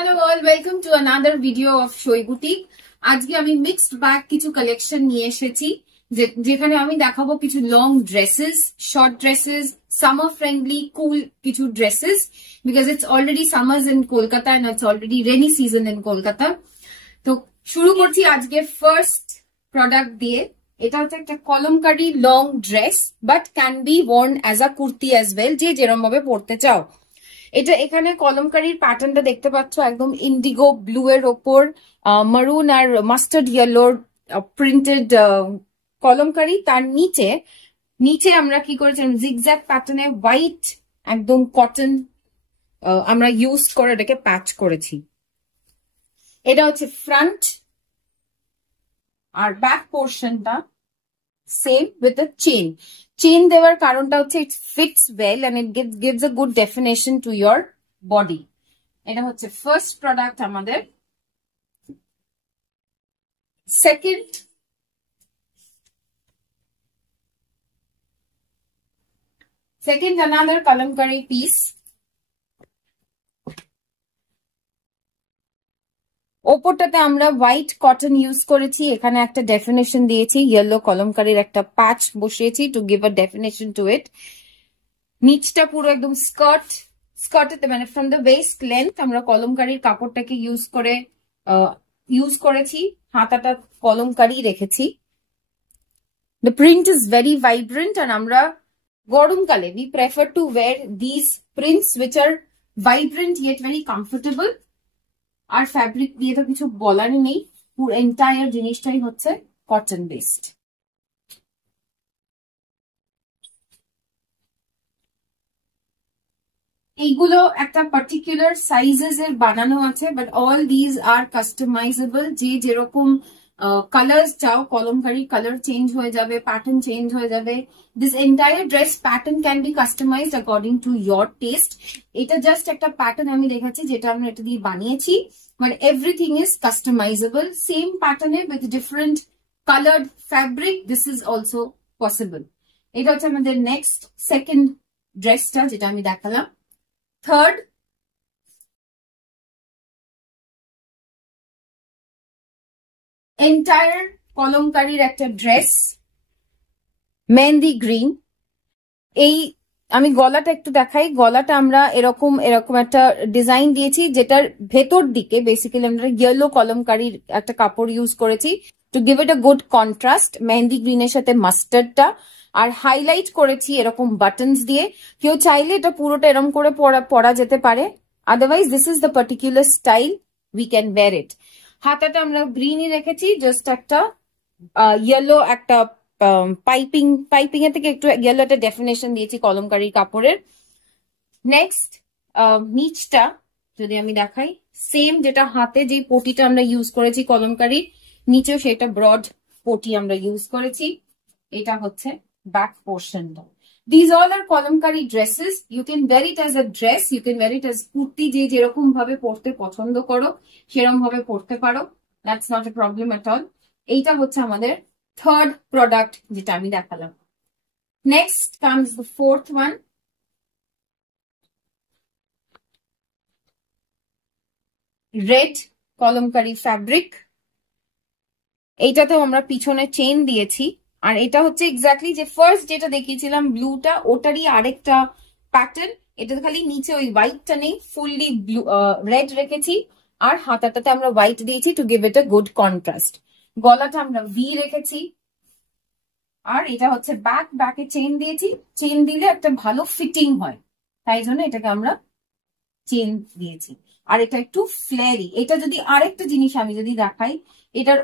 Hello all, welcome to another video of Shoy Boutique. আজকে আমি mixed bag কিছু collection নিয়ে এসেছি যেখানে আমি দেখাবো কিছু long dresses, short dresses, summer friendly cool কিছু dresses because it's already summers in Kolkata and it's already rainy season in Kolkata. তো শুরু করছি আজকে ফার্স্ট প্রোডাক্ট দিয়ে। এটা হচ্ছে একটা Kalamkari long dress but can be worn as a kurti as well, যে যেরকম ভাবে পড়তে চাও। এটা এখানে কলমকারির প্যাটার্নটা দেখতে পাচ্ছ, একদম ইন্ডিগো ব্লু এর ওপর মারুন আর মাস্টার্ড ইয়েলোর প্রিন্টেড কলমকারি। তার নিচে আমরা কি করেছি, জিগজ্যাগ প্যাটার্নে হোয়াইট একদম কটন আমরা ইউজ করে এটাকে প্যাচ করেছি। এটা হচ্ছে ফ্রন্ট, আর ব্যাক পোর্শনটা সেম উইথ আ চেন দেওয়ার কারণটা হচ্ছে it fits well and it gives a good definition to your body. এটা হচ্ছে ফার্স্ট প্রোডাক্ট আমাদের। Second another kalamkari piece. ওপরটাতে আমরা হোয়াইট কটন ইউজ করেছি, এখানে একটা ডেফিনেশন দিয়েছি, ইয়েলো কলমকারির একটা প্যাচ বসিয়েছি to give a definition to it. নিচটা পুরো একদম স্কার্টেতে মানে ফ্রম দ্য ওয়েস্ট লেন্থ আমরা কলমকারির কাপড়টাকে ইউজ করেছি, হাতাটা কলমকারি রেখেছি। The print is very vibrant আর আমরা গরমকালে we prefer to wear these prints which are vibrant yet very comfortable. R fabric দিয়ে তো কিছু বলারই নেই, পুরো এন্টায়ার জিনিসটাই হচ্ছে কটন বেসড। এইগুলো একটা পার্টিকুলার সাইজেস এর বানানো আছে, but all these are customisable. যে যেরকম কালার্স চাও, কলমকারি কালার চেঞ্জ হয়ে যাবে, প্যাটার্ন চেঞ্জ হয়ে যাবে। This entire dress pattern can be customised according to your taste. এটা জাস্ট একটা প্যাটার্ন আমি দেখাচ্ছি যেটা আমরা এটা দিয়ে বানিয়েছি, মানে এভরিথিং ইজ কাস্টমাইজেবল। সেম প্যাটার্নে with different coloured fabric, this is also possible. এটা হচ্ছে আমাদের নেক্সট সেকেন্ড ড্রেসটা যেটা আমি দেখালাম। থার্ড, এন্টায়ার কলমকারির একটা ড্রেস, মেহেন্দি গ্রিন। এই আমি গলাটা একটু দেখাই, গলাটা আমরা এরকম একটা ডিজাইন দিয়েছি যেটার ভেতর দিকে বেসিক্যালি আমরা ইয়েলো কলমকারির একটা কাপড় ইউজ করেছি to give it a good contrast, mehendi গ্রিনের সাথে মাস্টার্ডটা। আর হাইলাইট করেছি এরকম বাটনস দিয়ে। কেউ চাইলে এটা পুরোটা এরকম করে পরা যেতে পারে, otherwise this is the particular style we can wear it. হাতাটা আমরা গ্রিনই রেখেছি, জাস্ট একটা ইয়েলো একটা পাইপিং এর থেকে একটু ইয়েলো একটা ডেফিনেশন দিয়েছি কলমকারির কাপড়ের। নেক্সট নিচটা যদি আমি দেখাই, সেম যেটা হাতে যে পটিটা আমরা ইউজ করেছি কলমকারি, নিচেও সেটা ব্রড পটি আমরা ইউজ করেছি। এটা হচ্ছে ব্যাক পোর্শনটা। These all are kalamkari dresses. You can wear it as a dress, you can wear it as kurti, যে যেরকম ভাবে পড়তে পছন্দ করো সেরকম ভাবে পড়তে পারো, that's not a problem at all. এইটা হচ্ছে আমাদের থার্ড প্রোডাক্ট যেটা আমি দেখালাম। Next comes the fourth one, red kalamkari fabric. এইটাতেও আমরা পিছনে চেইন দিয়েছি, আর এটা হচ্ছে এক্স্যাক্টলি যে ফার্স্ট যেটা দেখিয়েছিলাম ব্লুটা, ওটারই আরেকটা প্যাটার্ন। এটা খালি নিচে ওই হোয়াইটটা নেই, ফুললি ব্লু রেড রেখেছি, আর হাতাটাতে আমরা হোয়াইট দিয়েছি two give it a good contrast. গলাটা আমরা ভি রেখেছি, আর এটা হচ্ছে ব্যাকে চেইন দিয়েছি। চেইন দিলে একটা ভালো ফিটিং হয়, তাই জন্য এটাকে আমরা চেইন দিয়েছি। আর এটা একটু ফ্লেয়ারি। এটা যদি আরেকটা জিনিস আমি যদি দেখাই, এটার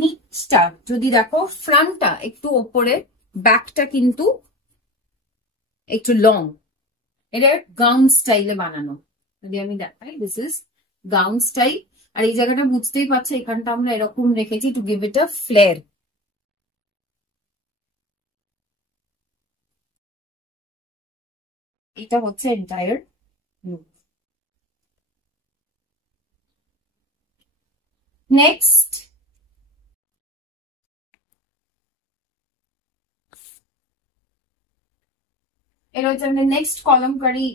নিচটা যদি দেখো, ফ্রন্টটা একটু ওপরে, ব্যাকটা কিন্তু একটু লং। এটা গাউন স্টাইলে বানানো, যদি আমি দেখাই, দিস ইজ গাউন স্টাইল। আর এই জায়গাটা বুঝতেই পারছো, এখানটা আমরা এরকম রেখেছি to give it a flare. এটা হচ্ছে এন্টায়ার লুক। নেক্সট এটা হচ্ছে আমাদের next kalamkari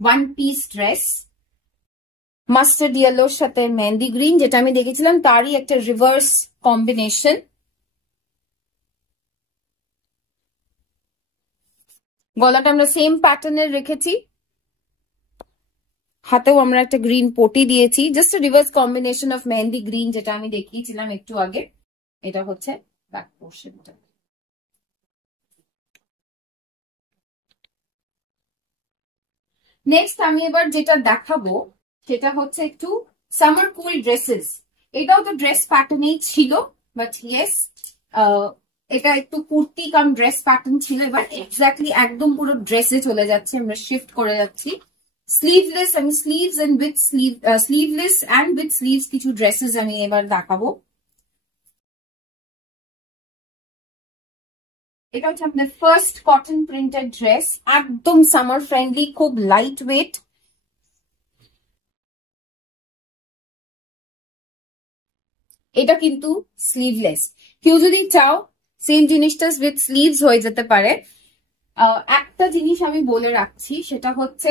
one piece dress. Mustard ইয়েলোর সাথে মেহেন্দি গ্রিন, যেটা আমি দেখেছিলাম তারই একটা রিভার্স কম্বিনেশন। গলাটা আমরা সেম প্যাটার্নের রেখেছি, হাতেও আমরা একটা গ্রিন পটি দিয়েছি, just reverse combination of mehendi green যেটা আমি দেখিয়েছিলাম একটু আগে। এটা হচ্ছে ব্যাক পোর্শনটা। নেক্সট আমি এবার যেটা দেখাবো সেটা হচ্ছে একটু সামার কুল ড্রেসেস। এটাও তো ড্রেস প্যাটার্নেই ছিল, বাট ইয়েস এটা একটু কুর্তি কাম ড্রেস প্যাটার্ন ছিল, এবার এক্স্যাক্টলি একদম পুরো ড্রেসে চলে যাচ্ছে, আমরা শিফট করে যাচ্ছি। স্লিভলেস আমি sleeves and with sleeveless and with sleeves কিছু ড্রেসেস আমি এবার দেখাবো। এটা হচ্ছে আমাদের ফার্স্ট কটন প্রিন্টেড ড্রেস, একদম সামার ফ্রেন্ডলি, খুব লাইট ওয়েট। এটা কিন্তু স্লিভলেস, কেউ যদি চাও সেম জিনিসটা উইথ স্লিভস হয়ে যেতে পারে। একটা জিনিস আমি বলে রাখছি, সেটা হচ্ছে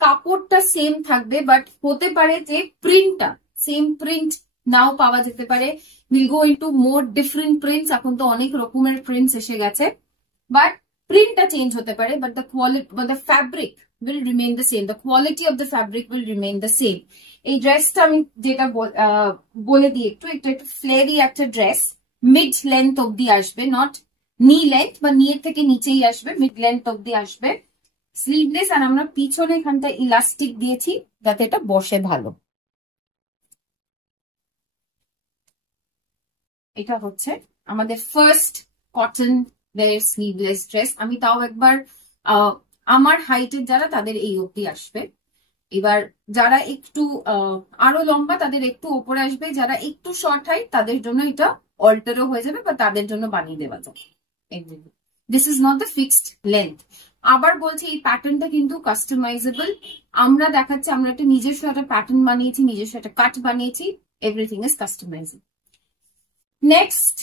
কাপড়টা সেম থাকবে, বাট হতে পারে যে প্রিন্টটা সেম প্রিন্ট নাও পাওয়া যেতে পারে। Will go into more different prints, এখন তো অনেক রকমের প্রিন্টস এসে গেছে, বাট প্রিন্টটা চেঞ্জ হতে পারে, বাট দ্য কোয়ালিটি বা the fabric will remain the same, the quality of the fabric will remain the same. এই ড্রেসটা আমি যেটা বলে দিই একটু, এটা একটু ফ্লেরি একটা ড্রেস, মিড লেন্থ অব্দি আসবে, নট নি লেন্থ বা নিয়ের থেকে নিচেই আসবে, মিড লেন্থ অব্দি আসবে, স্লিভলেস। আর আমরা পিছনে এখানটা ইলাস্টিক দিয়েছি যাতে এটা বসে ভালো। এটা হচ্ছে আমাদের first cotton wear sleeveless dress. আমি তাও একবার আমার হাইটের যারা তাদের এই অব্দি আসবে, এবার যারা একটু আরো লম্বা তাদের একটু উপরে আসবে, যারা একটু শর্ট হাইট তাদের জন্য এটা অল্টারও হয়ে যাবে বা তাদের জন্য বানিয়ে দেওয়া যাবে। This is not the fixed length. আবার বলছি এই প্যাটার্নটা কিন্তু কাস্টমাইজেবল, আমরা দেখাচ্ছি আমরা একটা নিজস্ব একটা প্যাটার্ন বানিয়েছি, নিজস্ব একটা কাট বানিয়েছি, everything is customisable. Next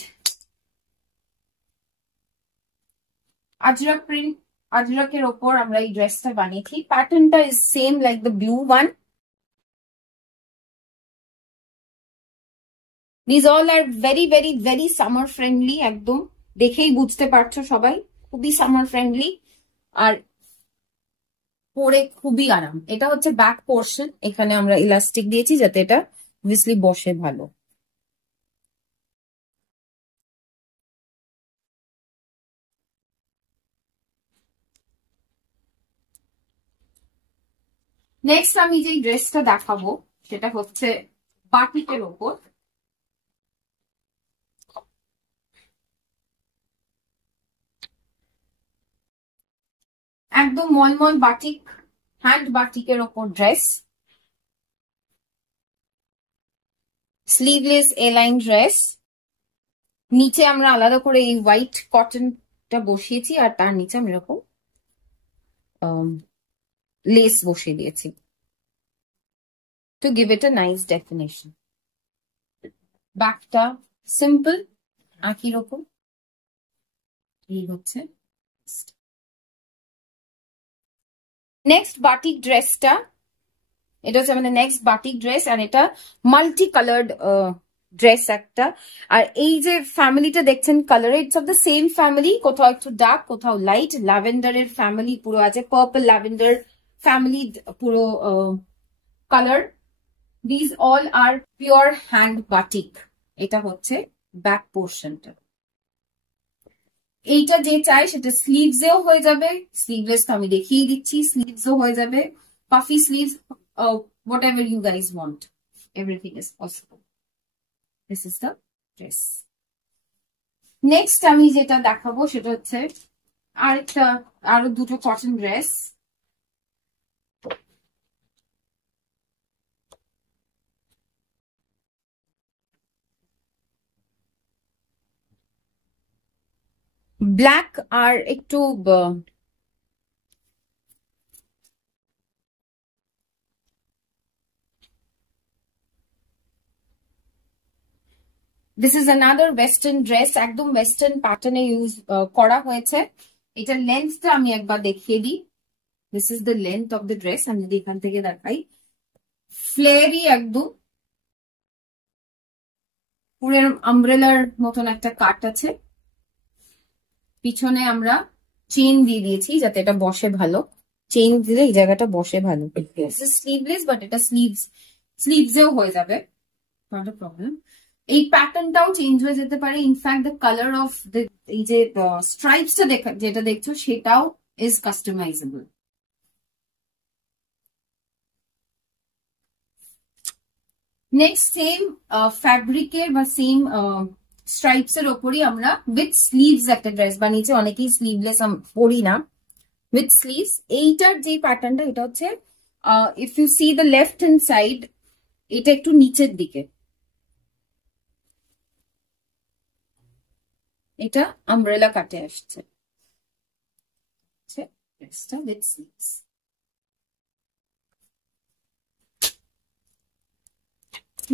Ajrakh print, আজরাকের ওপর আমরা এই ড্রেসটা বানিয়েছি, প্যাটার্নটা is same like the blue one. These all are very very very summer friendly, একদম দেখেই বুঝতে পারছো সবাই, খুবই সামার ফ্রেন্ডলি আর পরে খুবই আরাম। এটা হচ্ছে ব্যাক পোর্শন, এখানে আমরা ইলাস্টিক দিয়েছি যাতে এটা অবভিয়াসলি বসে ভালো। নেক্সট আমি যে ড্রেসটা দেখাবো সেটা হচ্ছে বাটিকের ওপর। একদম মলমল বাটিক, হ্যান্ড বাটিকের ওপর ড্রেস, স্লিভলেস এ লাইন ড্রেস। নিচে আমরা আলাদা করে এই হোয়াইট কটনটা বসিয়েছি আর তার নিচে আমি এরকম লেস বসিয়ে দিয়েছি to give it a nice definition. ব্যাকটা সিম্পল একই রকম। এই হচ্ছে নেক্সট বাটিক ড্রেসটা, এটা হচ্ছে আমাদের নেক্সট বাটিক ড্রেস, আর এটা মাল্টি কালার্ড ড্রেস একটা। আর এই যে ফ্যামিলিটা দেখছেন colour, it's of the same family, কোথাও একটু ডার্ক কোথাও লাইট, ল্যাভেন্ডারের ফ্যামিলি পুরো আছে, পার্পল ল্যাভেন্ডার ফ্যামিলি পুরো colour. This all are pure hand batik. এটা হচ্ছে ব্যাক পোর্শনটা। এইটা যে চাই সেটা স্লিভসেও হয়ে যাবে, স্লিভলেস তো আমি দেখিয়ে দিচ্ছি, স্লিভসও হয়ে যাবে, puffy sleeves, whatever you guys want, everything is possible. This is the dress. Next আমি যেটা দেখাবো সেটা হচ্ছে আরো দুটো কটন ড্রেস। ব্ল্যাক আর একটু this is another western dress, একদম ওয়েস্টার্ন প্যাটার্নে ইউজ করা হয়েছে। এটার লেন্থটা আমি একবার দেখিয়ে দিই। This is the length of the dress, আমি যদি এখান থেকে দেখাই, ফ্লেয়ারি একদম, পুরো আমব্রেলার মতন একটা কাট আছে। পিছনে আমরা চেইন দিয়ে দিয়েছি যাতে এটা বসে ভালো, চেইন দিলে এই জায়গাটা বসে ভালো। স্লিভলেস, বাট এটা স্লিভসেও হয়ে যাবে, নট আ প্রবলেম। এই প্যাটার্নটাও চেঞ্জ হয়ে যেতে পারে। ইনফ্যাক্ট দ্য কালার অফ এই যে স্ট্রাইপসটা যেটা দেখছো সেটাও ইজ কাস্টমাইজেবল। নেক্সট সেম ফ্যাব্রিকের বা সেম স্ট্রাইপস এর ওপরই আমরা উইথ স্লিভস একটা ড্রেস বানিয়েছি। অনেকেই স্লিভলেস পরি না, উইথ স্লিভস। এইটার যে প্যাটার্নটা, এটা হচ্ছে if you see the left hand side, এটা একটু নিচের দিকে, এটা আমব্রেলা কাটে আসছে ড্রেসটা উইথ স্লিভস।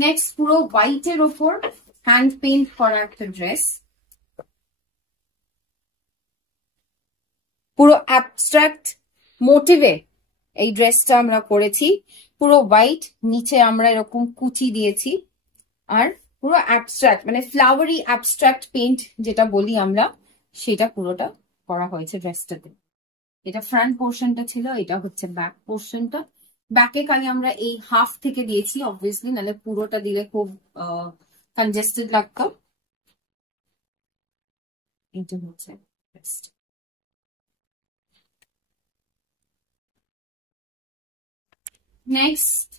নেক্সট পুরো হোয়াইটের ওপর হ্যান্ড পেইন্ট করা একটা ড্রেস, পুরো অ্যাবস্ট্রাক্ট মোটিভে এই ড্রেসটা আমরা করেছি। পুরো হোয়াইট, নিচে আমরা এরকম কুচি দিয়েছি, আর পুরো অ্যাবস্ট্রাক্ট মানে ফ্লাওয়ারি অ্যাবস্ট্রাক্ট পেইন্ট যেটা বলি আমরা, সেটা পুরোটা করা হয়েছে ড্রেসটাতে। এটা ফ্রন্ট পোর্শনটা ছিল, এটা হচ্ছে ব্যাক পোর্শনটা। ব্যাকে খালি আমরা এই হাফ থেকে দিয়েছি অবভিয়াসলি, নাহলে পুরোটা দিলে খুব কনজেস্টেড লাগতো। এটা হচ্ছে next.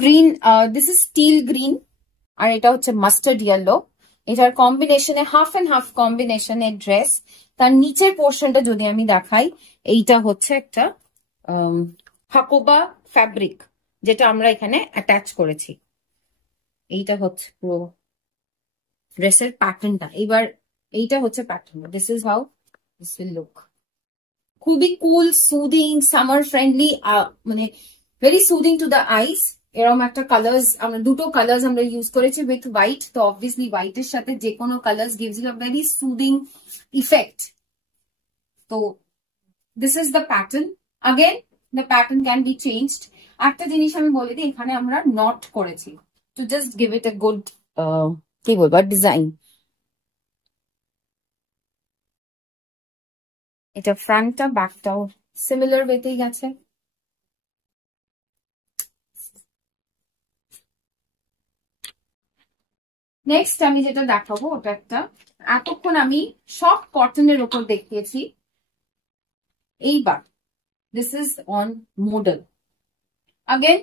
Green, this is still green, আর এটা হচ্ছে মাস্টার্ড ইয়েলো। এটার কম্বিনেশনে হাফ অ্যান্ড হাফ কম্বিনেশনের ড্রেস। তার নিচের পোর্শনটা যদি আমি দেখাই, এইটা হচ্ছে একটা হাকোবা ফ্যাব্রিক যেটা আমরা এখানে অ্যাটাচ করেছি। এইটা হচ্ছে পুরো ড্রেসের প্যাটার্নটা। এবার এইটা হচ্ছে pattern, this is how this will look. খুবই কুল, সুদিং, সামার ফ্রেন্ডলি, মানে ভেরি সুদিং টু দ্য আইস। এরকম একটা কালার্স, আমরা দুটো কালার্স আমরা ইউজ করেছি উইথ হোয়াইট। তো অবভিয়াসলি হোয়াইটের সাথে যে কোনো colours gives you a very soothing effect. তো this is the pattern. Again the pattern can be changed. একটা জিনিস আমি বলে দিই, এখানে আমরা নট করেছি to just give it a good কি বলবো ডিজাইন। এটা ফ্রন্টটা, ব্যাকটাও সিমিলার ওয়েতেই গেছে। নেক্সট আমি যেটা দেখাবো ওটা একটা, এতক্ষণ আমি সব কটনের উপর দেখিয়েছি, এইবার this is on modal. Again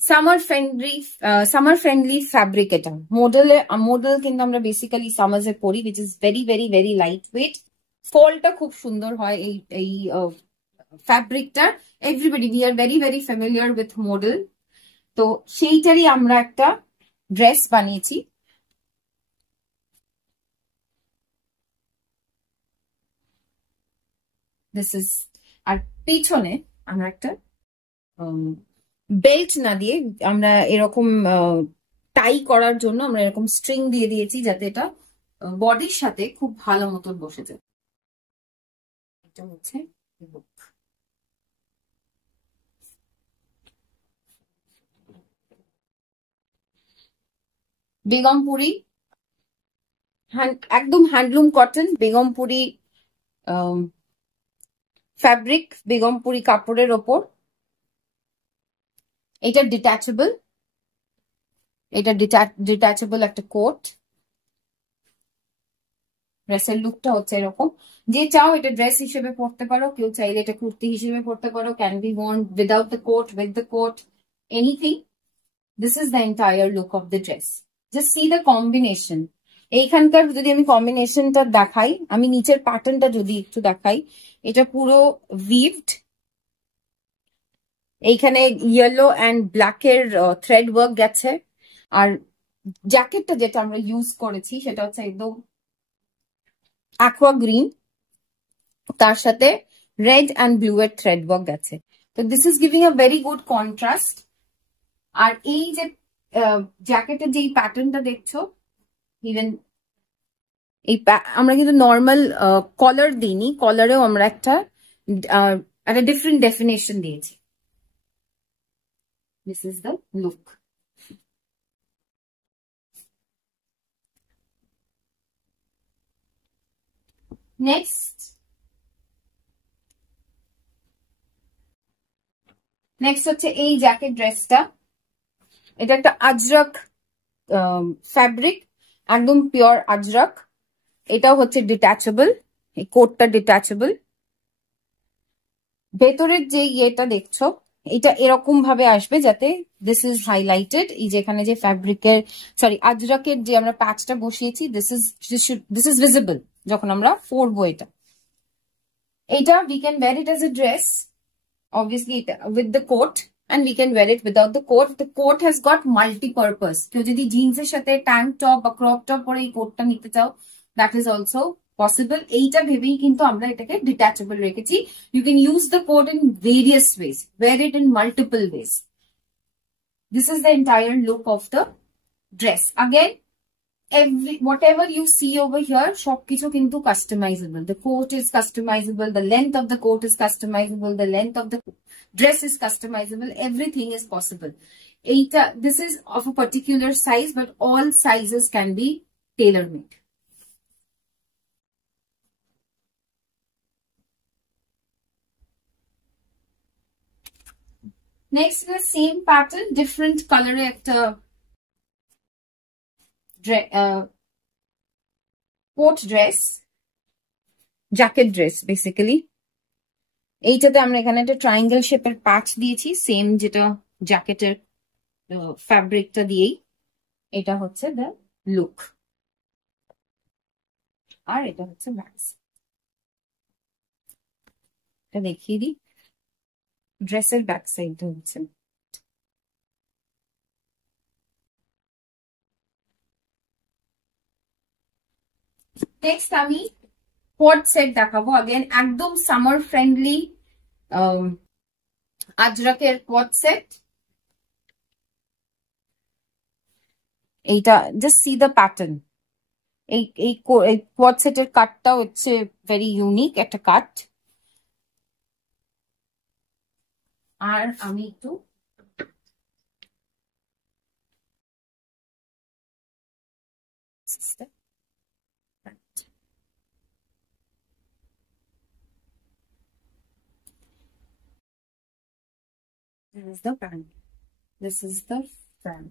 summer friendly fabric. এটা মডেল কিন্তু আমরা বেসিক্যালি সামার্সে পরি, which is very very very light weight. ফলটা খুব সুন্দর হয় এই ফ্যাব্রিকটা। Everybody we are very very familiar with modal. তো সেইটারই আমরা একটা ড্রেস বানিয়েছি। দিস ইজ, আর পিছনে আমরা একটা বেল্ট না দিয়ে আমরা এরকম টাই করার জন্য আমরা এরকম স্ট্রিং দিয়ে দিয়েছি, যাতে এটা বডির সাথে খুব ভালো মতো বসে যায়। এটা হচ্ছে বেগমপুরি, একদম handloom cotton Begumpuri fabric, Begumpuri কাপড়ের ওপর। এটা ডিট্যাচেবল, এটা ডিট্যাচেবল একটা কোট। ড্রেসের লুকটা হচ্ছে এরকম। যে চাও এটা ড্রেস হিসেবে পরতে পারো, কেউ চাইলে এটা কুর্তি হিসেবে পরতে পারো, can be worn without the coat, with the coat, anything. This is the entire look of the dress. Just see the combination. এইখানকার যদি আমি কম্বিনেশনটা দেখাই, আমি নিচের প্যাটার্নটা যদি একটু দেখাই, এটা পুরো উইভড। এইখানে ইয়েলো অ্যান্ড ব্ল্যাকের থ্রেড ওয়ার্ক গেছে। আর জ্যাকেটটা যেটা আমরা ইউজ করেছি সেটা হচ্ছে একদম অ্যাকোয়া গ্রিন, তার সাথে রেড অ্যান্ড ব্লু এর থ্রেড ওয়ার্ক গেছে। তো this is giving a very good contrast. আর এই যে জ্যাকেটের যে প্যাটার্নটা দেখছো, ইভেন এই আমরা কিন্তু নর্মাল কলার দিইনি, কলারেও আমরা একটা ডিফারেন্ট ডেফিনেশন দিয়েছি। This is the look. Next হচ্ছে এই জ্যাকেট ড্রেসটা। এটা একটা আজরক ফ্যাব্রিক, একদম পিওর আজরক। এটাও হচ্ছে ডিট্যাচেবল, এই কোটটা ডিট্যাচেবল। ভেতরের যে ইয়েটা দেখছো, এটা এরকম ভাবে আসবে যাতে দিস ইজ হাইলাইটেড। এই যেখানে যে ফ্যাব্রিকের আজরকের যে আমরা প্যাচটা বসিয়েছি, দিস ইজ ভিজিবল যখন আমরা পরবো। এটা we can wear it as a dress, obviously with the coat, and we can wear it without the coat. The coat has got multi-purpose. কেউ যদি জিন্সের সাথে ট্যাঙ্ক টপ বা ক্রপ টপ পরে এই কোটটা নিতে চাও, that is also possible. এইটা ভেবেই কিন্তু আমরা এটাকে ডিট্যাচেবল রেখেছি। You can use the coat in various ways, wear it in multiple ways. This is the entire look of the dress. Again, whatever you see over here, সবকিছু কিন্তু customizable. The coat is customizable, the length of the coat is customizable, the length of the dress is customizable, everything is possible. This is of a particular size, but all sizes can be tailor-made. Next, the same pattern, different color একটা coat dress, jacket dress basically. এইটাতে আমরা এখানে একটা triangle শেপের প্যাচ দিয়েছি, same যেটা জ্যাকেটের ফ্যাব্রিকটা দিয়েই। এটা হচ্ছে দ্য লুক, আর এটা হচ্ছে ব্যাক। এটা দেখিয়ে দিই, ড্রেসের ব্যাক সাইডটা হচ্ছে। নেক্সট আমি কোট সেট দেখাবো। अगेन একদম সামার ফ্রেন্ডলি আজরকের কোট সেট। এইটা জাস্ট সি দ্য প্যাটার্ন। এই কোট সেটের কাটটা হচ্ছে ভেরি ইউনিক একটা কাট। আর আমি একটু this is the pant. This is the front.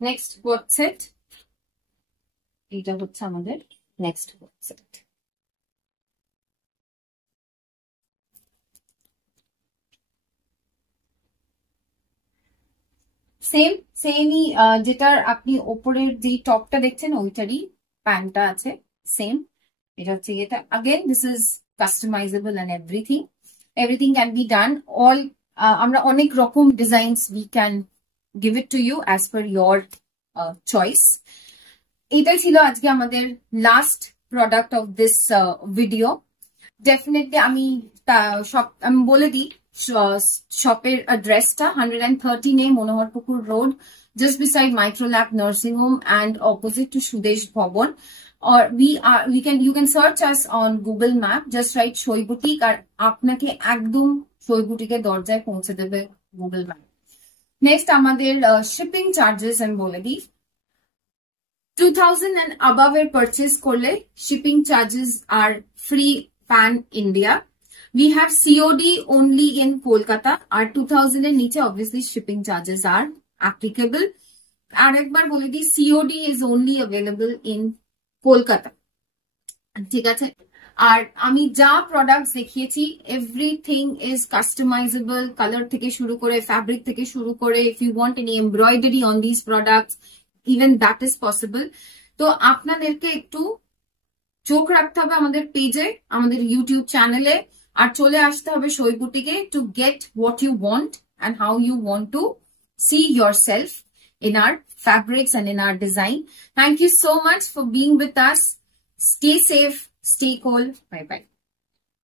Next coat set. এটা হচ্ছে আমাদের next coat set. সেমই যেটার আপনি ওপরের যে টপটা দেখছেন ওইটারই প্যান্টটা আছে সেম। এটা হচ্ছে এটা। Again this is customisable and everything can be done. All আমরা অনেক রকম designs we can give it to you as per your choice. এটাই ছিল আজকে আমাদের last product of this video. Definitely আমি বলে দিই শপের অ্যাড্রেসটা 113A Manoharpukur road, just beside Microlab Nursing Home and opposite to Sudesh Bhavan. Or you can search us on Google Map, just write Shoi Boutique আর আপনাকে একদম Shoi Boutique এর দরজায় পৌঁছে দেবে গুগল ম্যাপ। নেক্সট আমাদের শিপিং চার্জেস আমি বলে দিই। 2000 and above এর পারচেজ করলে শিপিং চার্জেস আর free pan India. We have COD only in Kolkata. Our 2000 এর নিচে obviously shipping charges are applicable. আর একবার বলে দিই COD is only available in Kolkata. ঠিক আছে। আর আমি যা প্রোডাক্টস দেখিয়েছি এভরিথিং ইজ কাস্টমাইজেবল, কালার থেকে শুরু করে ফ্যাব্রিক থেকে শুরু করে if you want any embroidery on these products even that is possible. তো আপনাদেরকে একটু চোখ রাখতে হবে আমাদের পেজে, আমাদের ইউটিউব চ্যানেলে, আর চলে আসতে হবে শই বুটিকে to get what you want and how you want to see yourself in our fabrics and in our design. Thank you so much for being with us. Stay safe, stay cool. Bye-bye.